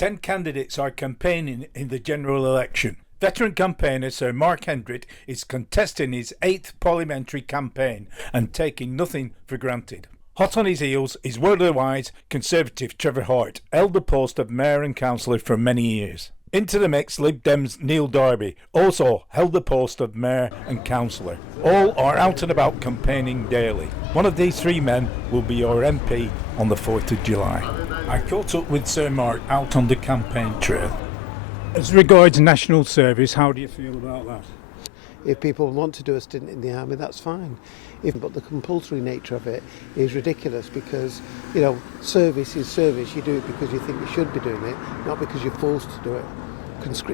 10 candidates are campaigning in the general election. Veteran campaigner Sir Mark Hendrick is contesting his 8th parliamentary campaign and taking nothing for granted. Hot on his heels is worldwide Conservative Trevor Hart, held the post of Mayor and Councillor for many years. Into the mix, Lib Dem's Neil Darby also held the post of Mayor and Councillor. All are out and about campaigning daily. One of these three men will be your MP on the 4th of July. I caught up with Sir Mark out on the campaign trail. As regards national service, how do you feel about that? If people want to do a stint in the army, that's fine. But the compulsory nature of it is ridiculous because, service is service. You do it because you think you should be doing it, not because you're forced to do it.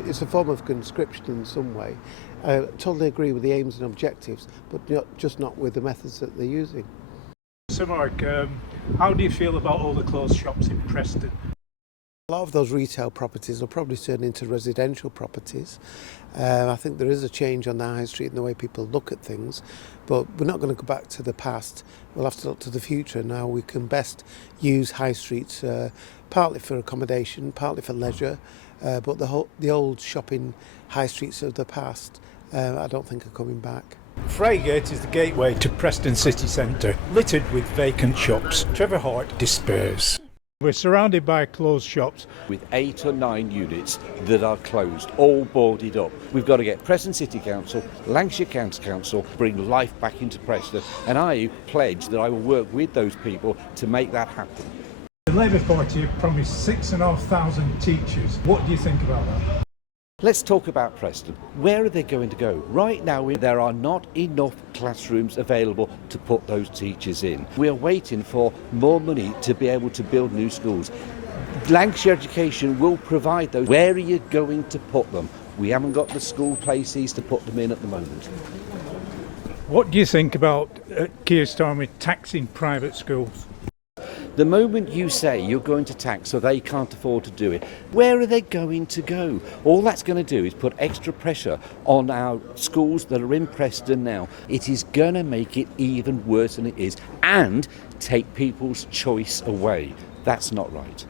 It's a form of conscription in some way. I totally agree with the aims and objectives, but just not with the methods that they're using. So Mark, how do you feel about all the closed shops in Preston? A lot of those retail properties will probably turn into residential properties. I think there is a change on the high street in the way people look at things, but we're not going to go back to the past. We'll have to look to the future now. We can best use high streets partly for accommodation, partly for leisure, but the old shopping high streets of the past I don't think are coming back. Freigate is the gateway to Preston city centre, littered with vacant shops. Trevor Hart despairs. We're surrounded by closed shops. With 8 or 9 units that are closed, all boarded up. We've got to get Preston City Council, Lancashire County Council, bring life back into Preston. And I pledge that I will work with those people to make that happen. The Labour Party have promised 6,500 teachers. What do you think about that? Let's talk about Preston. Where are they going to go? Right now, there are not enough classrooms available to put those teachers in. We are waiting for more money to be able to build new schools. Lancashire Education will provide those. Where are you going to put them? We haven't got the school places to put them in at the moment. What do you think about Keir Starmer taxing private schools? The moment you say you're going to tax so they can't afford to do it, where are they going to go? All that's going to do is put extra pressure on our schools that are in Preston now. It is going to make it even worse than it is and take people's choice away. That's not right.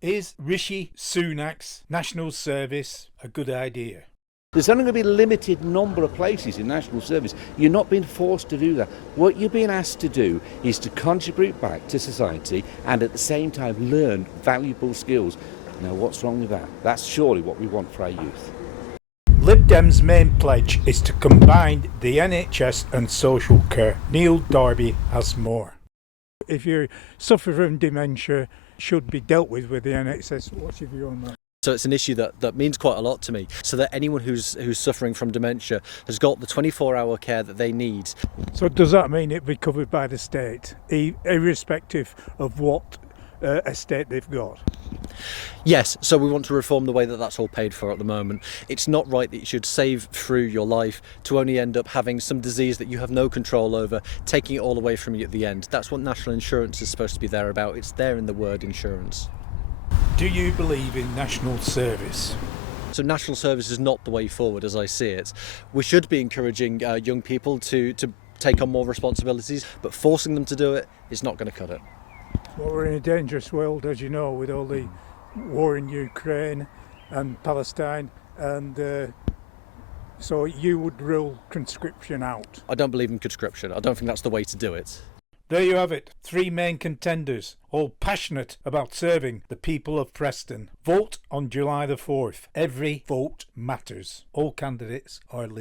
Is Rishi Sunak's national service a good idea? There's only going to be a limited number of places in national service. You're not being forced to do that. What you're being asked to do is to contribute back to society and at the same time learn valuable skills. Now, what's wrong with that? That's surely what we want for our youth. Lib Dem's main pledge is to combine the NHS and social care. Neil Darby has more. If you suffer from dementia, should be dealt with the NHS. What's your view on that? So it's an issue that means quite a lot to me, so that anyone who's suffering from dementia has got the 24-hour care that they need. So does that mean it'll be covered by the state, irrespective of what estate they've got? Yes, so we want to reform the way that that's all paid for at the moment. It's not right that you should save through your life to only end up having some disease that you have no control over, taking it all away from you at the end. That's what national insurance is supposed to be there about. It's there in the word insurance. Do you believe in national service? So national service is not the way forward as I see it. We should be encouraging young people to take on more responsibilities, but forcing them to do it is not going to cut it. Well, we're in a dangerous world, as you know, with all the war in Ukraine and Palestine, and so you would rule conscription out. I don't believe in conscription. I don't think that's the way to do it. There you have it, three main contenders, all passionate about serving the people of Preston. Vote on July the 4th. Every vote matters. All candidates are listed.